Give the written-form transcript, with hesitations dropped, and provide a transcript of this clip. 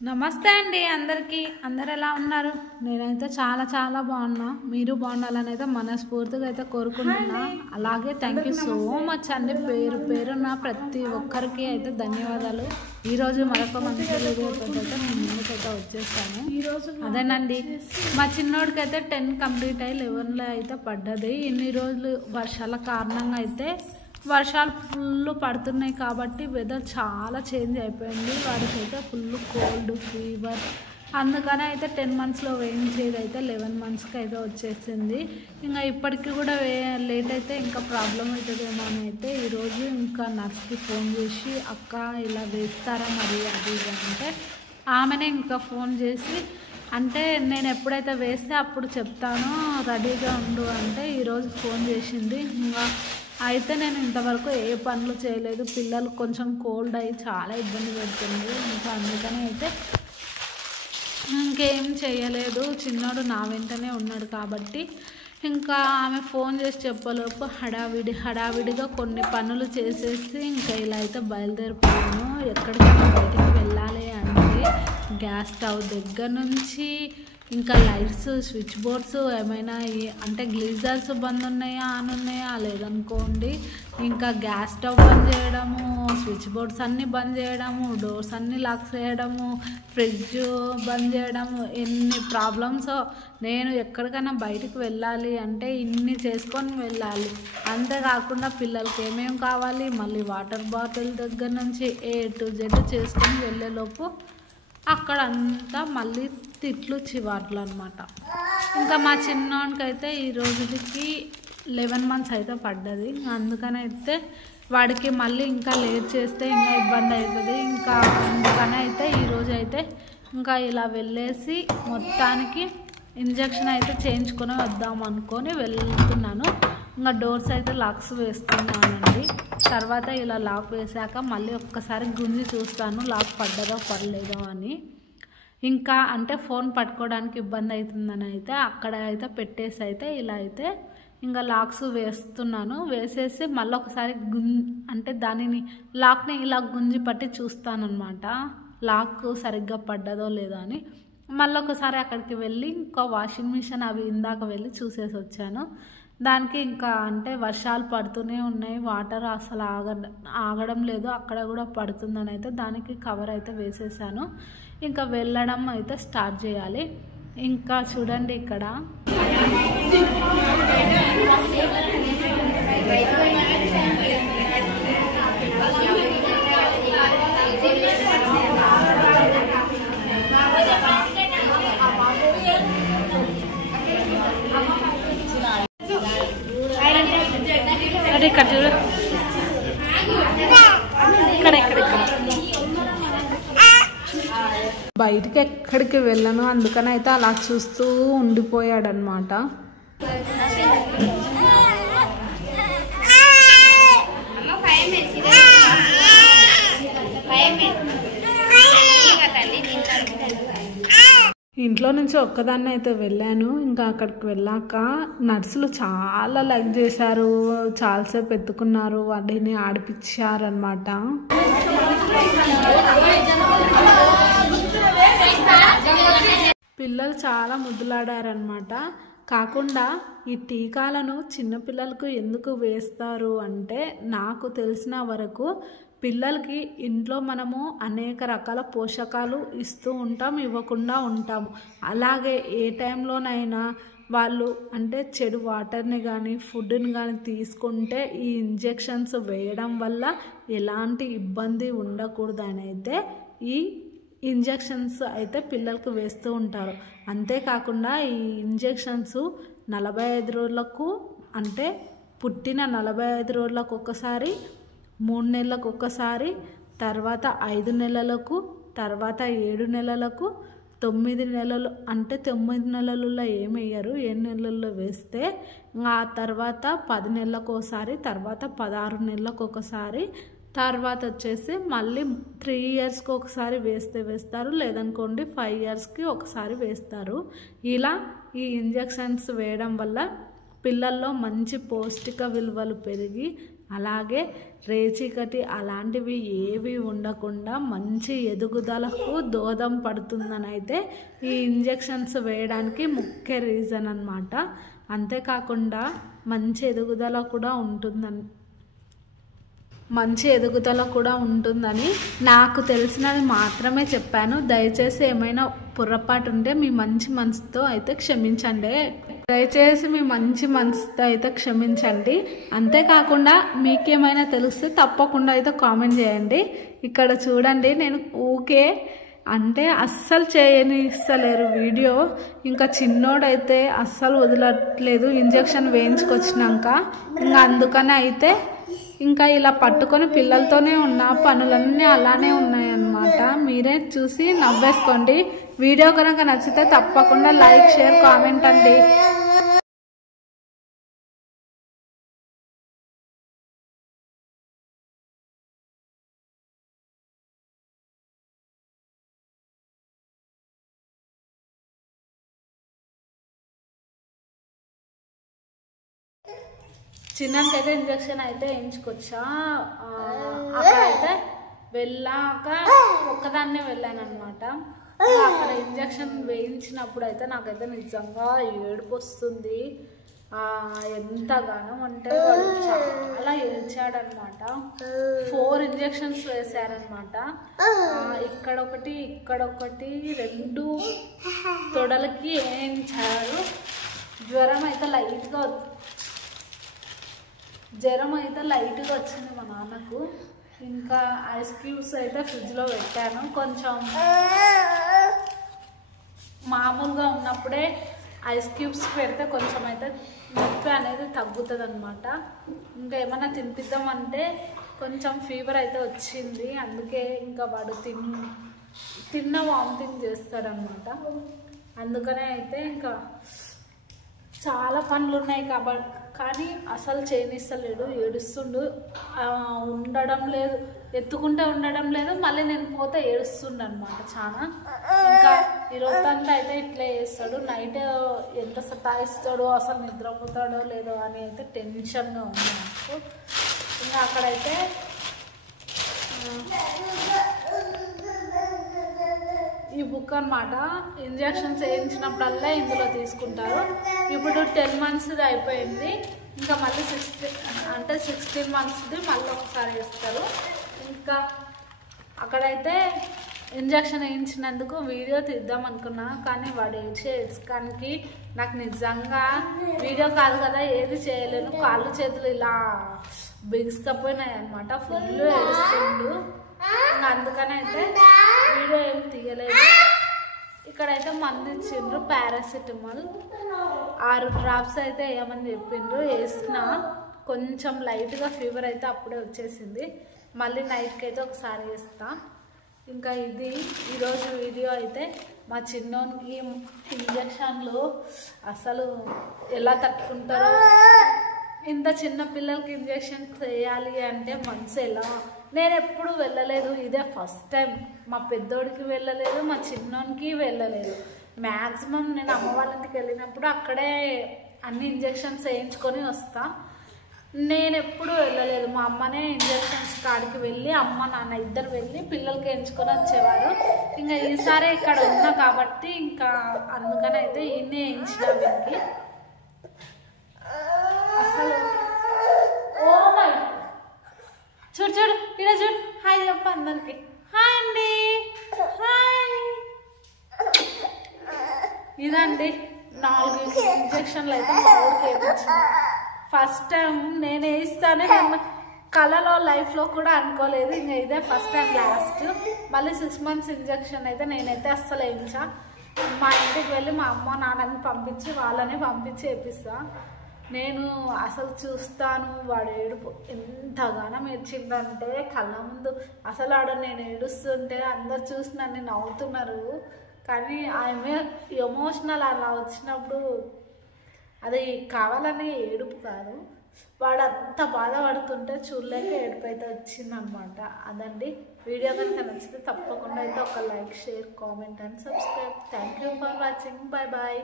నమస్తే అండి అందరికీ. అందరు ఎలా ఉన్నారు? నేనైతే చాలా బాగున్నా. మీరు బాగుండాలని అయితే మనస్ఫూర్తిగా అయితే కోరుకుంటున్నా. అలాగే థ్యాంక్ యూ సో మచ్ అండి. పేరున్న ప్రతి ఒక్కరికి అయితే ధన్యవాదాలు. ఈరోజు మరొక మంచి వీడియోతో అయితే నేను ముందుకైతే వచ్చేసాను. అదేనండి, మా చిన్నోడికి అయితే 10 కంప్లీట్ అయ్యి 11లో అయితే పడ్డది. ఇన్ని రోజులు వర్షాల కారణంగా అయితే వర్షాలు ఫుల్ పడుతున్నాయి కాబట్టి వెదర్ చాలా చేంజ్ అయిపోయింది. వాడికి అయితే ఫుల్ కోల్డ్ ఫీవర్, అందుకనే అయితే 10 మంత్స్లో వేయించేది అయితే 11 మంత్స్కి అయితే వచ్చేసింది. ఇంకా ఇప్పటికీ కూడా లేట్ అయితే ఇంకా ప్రాబ్లం అవుతుందేమో అని అయితే ఈరోజు ఇంకా నర్స్కి ఫోన్ చేసి అక్క ఇలా వేస్తారా మరి అది ఇది అంటే ఆమెనే ఇంకా ఫోన్ చేసి అంటే నేను ఎప్పుడైతే వేస్తే అప్పుడు చెప్తాను రెడీగా ఉండు అంటే ఈరోజు ఫోన్ చేసింది. ఇంకా అయితే నేను ఇంతవరకు ఏ పనులు చేయలేదు. పిల్లలు కొంచెం కోల్డ్ అయ్యి చాలా ఇబ్బంది పెడుతుంది. ఇంకా అందుకని అయితే ఇంకేం చేయలేదు. చిన్నోడు నా వెంటనే ఉన్నాడు కాబట్టి ఇంకా ఆమె ఫోన్ చేసి చెప్పలోపు హడావిడిగా కొన్ని పనులు చేసేసి ఇంకా ఇలా అయితే బయలుదేరిపోయాను. ఎక్కడికైనా బయటికి వెళ్ళాలి అంటే గ్యాస్ స్టవ్ దగ్గర నుంచి ఇంకా లైట్స్, స్విచ్ బోర్డ్స్ ఏమైనా అంటే గ్లీజర్స్ బంద్ ఉన్నాయా ఆన్ ఉన్నాయా లేదనుకోండి, ఇంకా గ్యాస్ స్టవ్ బంద్ చేయడము, స్విచ్ బోర్డ్స్ అన్నీ బంద్ చేయడము, డోర్స్ అన్నీ లాక్ చేయడము, ఫ్రిడ్జ్ బంద్ చేయడము, ఎన్ని ప్రాబ్లమ్స్. నేను ఎక్కడికైనా బయటికి వెళ్ళాలి అంటే ఇన్ని చేసుకొని వెళ్ళాలి. అంతేకాకుండా పిల్లలకి ఏమేమి కావాలి, మళ్ళీ వాటర్ బాటిల్ దగ్గర నుంచి A to Z చేసుకొని వెళ్ళేలోపు అక్కడ అంతా మళ్ళీ తిట్లు చివాట్లు అనమాట. ఇంకా మా చిన్నోనికి అయితే ఈ రోజుకి 11 మంత్స్ అయితే పడ్డది. అందుకని అయితే వాడికి మళ్ళీ ఇంకా లేట్ చేస్తే ఇంకా ఇబ్బంది అవుతుంది. ఇంకా అందుకని అయితే ఈరోజు అయితే ఇంకా ఇలా వెళ్ళేసి మొత్తానికి ఇంజక్షన్ అయితే చేయించుకొని వద్దాం అనుకొని వెళ్తున్నాను. ఇంకా డోర్స్ అయితే లాక్స్ వేస్తున్నానండి. తర్వాత ఇలా లాక్ వేసాక మళ్ళీ ఒక్కసారి గుంజి చూస్తాను లాక్ పడ్డదో పడలేదో అని. ఇంకా అంటే ఫోన్ పట్టుకోవడానికి ఇబ్బంది అవుతుందని అయితే అక్కడ అయితే పెట్టేసి అయితే ఇలా అయితే ఇంకా లాక్స్ వేస్తున్నాను. వేసేసి మళ్ళీ ఒకసారి అంటే దానిని లాక్ని ఇలా గుంజి పట్టి చూస్తానన్నమాట లాక్ సరిగ్గా పడ్డదో లేదో అని. మళ్ళీ ఒకసారి అక్కడికి వెళ్ళి ఇంకా వాషింగ్ మిషన్ అవి ఇందాక వెళ్ళి చూసేసి వచ్చాను. దానికి ఇంకా అంటే వర్షాలు పడుతూనే ఉన్నాయి, వాటర్ అసలు ఆగడం లేదు, అక్కడ కూడా పడుతుందని అయితే దానికి కవర్ అయితే వేసేసాను. ఇంకా వెళ్ళడం అయితే స్టార్ట్ చేయాలి. ఇంకా చూడండి ఇక్కడ ఇక్కడ చూడు, ఇక్కడ బయటికి ఎక్కడికి వెళ్ళను. అందుకని అయితే అలా చూస్తూ ఉండిపోయాడనమాట. ఇంట్లో నుంచి ఒక్కదాన్ని అయితే వెళ్ళాను. ఇంకా అక్కడికి వెళ్ళాక నర్సులు చాలా లైక్ చేశారు, చాలాసేపు ఎత్తుకున్నారు, వాటిని ఆడిపించారనమాట. పిల్లలు చాలా ముద్దులాడారనమాట. కాకుండా ఈ టీకాలను చిన్నపిల్లలకు ఎందుకు వేస్తారు అంటే నాకు తెలిసిన వరకు పిల్లలకి ఇంట్లో మనము అనేక రకాల పోషకాలు ఇస్తూ ఉంటాం, ఇవ్వకుండా ఉంటాము. అలాగే ఏ టైంలోనైనా వాళ్ళు అంటే చెడు వాటర్ని కానీ ఫుడ్ని కానీ తీసుకుంటే ఈ ఇంజెక్షన్స్ వేయడం వల్ల ఎలాంటి ఇబ్బంది ఉండకూడదని అయితే ఈ ఇంజెక్షన్స్ అయితే పిల్లలకు వేస్తూ ఉంటారు. అంతేకాకుండా ఈ ఇంజెక్షన్స్ 45 రోజులకు అంటే పుట్టిన 45 రోజులకు ఒకసారి, 3 నెలలకు ఒకసారి, తర్వాత 5 నెలలకు, తర్వాత 7 నెలలకు, 9 నెలలు అంటే 9 నెలలలో ఏమయ్యారు 7 నెలల్లో వేస్తే, ఆ తర్వాత 10 నెలలకు ఒకసారి, తర్వాత 16 నెలలకు ఒకసారి, తర్వాత వచ్చేసి మళ్ళీ 3 ఇయర్స్కి ఒకసారి వేస్తారు, లేదనుకోండి 5 ఇయర్స్కి ఒకసారి వేస్తారు. ఇలా ఈ ఇంజెక్షన్స్ వేయడం వల్ల పిల్లల్లో మంచి పౌష్టిక విలువలు పెరిగి అలాగే రేచీకటి అలాంటివి ఏవి ఉండకుండా మంచి ఎదుగుదలకు దోహదం పడుతుందని అయితే ఈ ఇంజెక్షన్స్ వేయడానికి ముఖ్య రీజన్ అన్నమాట. అంతేకాకుండా మంచి ఎదుగుదల కూడా ఉంటుందని నాకు తెలిసినది మాత్రమే చెప్పాను. దయచేసి ఏమైనా పొరపాటు ఉంటే మీ మంచి మనసుతో అయితే క్షమించండి. అంతేకాకుండా మీకేమైనా తెలిస్తే తప్పకుండా అయితే కామెంట్ చేయండి. ఇక్కడ చూడండి, నేను ఊకే అంటే అస్సలు చేయనిస్తలేరు వీడియో. ఇంకా చిన్నోడైతే అస్సలు వదలట్లేదు ఇంజెక్షన్ వేయించుకొచ్చినాక. ఇంకా అందుకని అయితే ఇంకా ఇలా పట్టుకొని పిల్లలతోనే ఉన్న పనులన్నీ అలానే ఉన్నాయన్నమాట. మీరే చూసి నవ్వేసుకోండి. వీడియో కనుక నచ్చితే తప్పకుండా లైక్, షేర్, కామెంట్ అండి. చిన్నకైతే ఇంజక్షన్ అయితే వేయించుకొచ్చా. అక్కడైతే వెళ్ళాక ఒక్కదాన్నే వెళ్ళాను అనమాట. అక్కడ ఇంజక్షన్ వేయించినప్పుడు అయితే నాకైతే నిజంగా ఏడుపు వస్తుంది. ఎంతగానో అంటే వాడు చాలా ఏడ్చాడనమాట. 4 ఇంజక్షన్స్ వేశారనమాట. ఇక్కడొకటి 2 తొడలకి వేయించారు. జ్వరం అయితే లైట్గా వచ్చింది మా నాన్నకు. ఇంకా ఐస్ క్యూబ్స్ అయితే ఫ్రిడ్జ్లో పెట్టాను. కొంచెం మామూలుగా ఉన్నప్పుడే ఐస్ క్యూబ్స్ పెడితే కొంచెం అయితే నొప్పి అనేది తగ్గుతుంది అనమాట. ఇంకా ఏమన్నా తినిపిద్దామంటే కొంచెం ఫీవర్ అయితే వచ్చింది. అందుకే ఇంకా వాడు తిన్న వామిటింగ్ చేస్తాడనమాట. అందుకనే అయితే ఇంకా చాలా పనులు ఉన్నాయి కానీ అసలు చేయనిస్తలేడు. ఏడుస్తుండు, ఉండడం లేదు, ఎత్తుకుంటే ఉండడం లేదు. మళ్ళీ నేను పోతే ఏడుస్తుండు అనమాట చాలా. ఇంకా ఈరోజంతా అయితే ఇట్లే చేస్తాడు. నైట్ ఎంత సతాయిస్తాడో, అసలు నిద్రపోతాడో లేదో అని అయితే టెన్షన్గా ఉంది నాకు. ఇంకా అక్కడైతే ఈ బుక్ అనమాట. ఇంజక్షన్స్ వేయించినప్పుడల్లా ఇందులో తీసుకుంటారు. ఇప్పుడు 10 monthsది అయిపోయింది. ఇంకా మళ్ళీ 16 monthsది మళ్ళీ ఒకసారి వేస్తారు. ఇంకా అక్కడైతే ఇంజక్షన్ వేయించినందుకు వీడియో తీద్దాం అనుకున్నా, కానీ వాడు ఏడ్చే ఏడ్చడానికి నాకు నిజంగా వీడియో కాదు కదా, ఏది చేయలేను. కాళ్ళు చేతులు ఇలా బిగుసుకపోయినాయి అనమాట. ఫుల్ ఏడుస్తుండు. ఇంకా అందుకని అయితే వీడియో ఏం తీయలేదు. ఇక్కడైతే మందు ఇచ్చిండ్రు, పారాసిటమాల్ 6 drops అయితే వేయమని చెప్పిండ్రు. వేసిన కొంచెం లైట్గా ఫీవర్ అయితే అప్పుడే వచ్చేసింది. మళ్ళీ నైట్కి అయితే ఒకసారి వేస్తా. ఇంకా ఇది ఈరోజు వీడియో అయితే. మా చిన్నోనికి ఇంజక్షన్లు అసలు ఎలా తట్టుకుంటారో. ఇంత చిన్న పిల్లలకి ఇంజక్షన్ చేయాలి అంటే మనసు ఎలా. నేను ఎప్పుడు వెళ్ళలేదు, ఇదే ఫస్ట్ టైం. మా పెద్దోడికి వెళ్ళలేదు, మా చిన్నోనికి వెళ్ళలేదు. మ్యాక్సిమం నేను అమ్మ వాళ్ళ ఇంటికి వెళ్ళినప్పుడు అక్కడే అన్ని ఇంజక్షన్స్ వేయించుకొని వస్తా. నేను ఎప్పుడు వెళ్ళలేదు. మా అమ్మనే ఇంజక్షన్స్ కాడికి వెళ్ళి, అమ్మ నాన్న ఇద్దరు వెళ్ళి పిల్లలకి వేయించుకొని వచ్చేవారు. ఇంకా ఈసారి ఇక్కడ ఉన్నా కాబట్టి ఇంకా అందుకని అయితే ఈయనే వేయించిన వీరికి. అసలు ఓ మై చూడు ఇక్కడ చూడు. హాయ్ చెప్ప అందరికి. హాయ్ అండి, హాయ్. ఇదండి 4 ఇంజక్షన్లు అయితే మా ఊరికి వేయించిన. ఫస్ట్ టైం నేను వేయిస్తానే కళలో లైఫ్లో కూడా అనుకోలేదు. ఇంకా ఇదే ఫస్ట్ టైం లాస్ట్. మళ్ళీ 6 months ఇంజక్షన్ అయితే నేనైతే అస్సలు వేయించా. మా ఇంటికి వెళ్ళి మా అమ్మ నాన్నని పంపించి వాళ్ళని పంపించి వేపిస్తా. నేను అసలు చూస్తాను వాడు ఏడుపు ఎంతగానో ఏడ్చిందంటే కళ్ళ ముందు. అసలు ఆడ నేను ఏడుస్తుంటే అందరు చూసి నన్ను నవ్వుతున్నారు. కానీ ఆమె ఎమోషనల్ అలా వచ్చినప్పుడు అది కావాలని ఏడుపు కాదు. వాడు అంత బాధపడుతుంటే చూడలేక ఏడుపు అయితే వచ్చిందనమాట. అదండి వీడియో కనుక నచ్చితే తప్పకుండా అయితే ఒక like, share, comment and subscribe. Thank you for watching. Bye bye.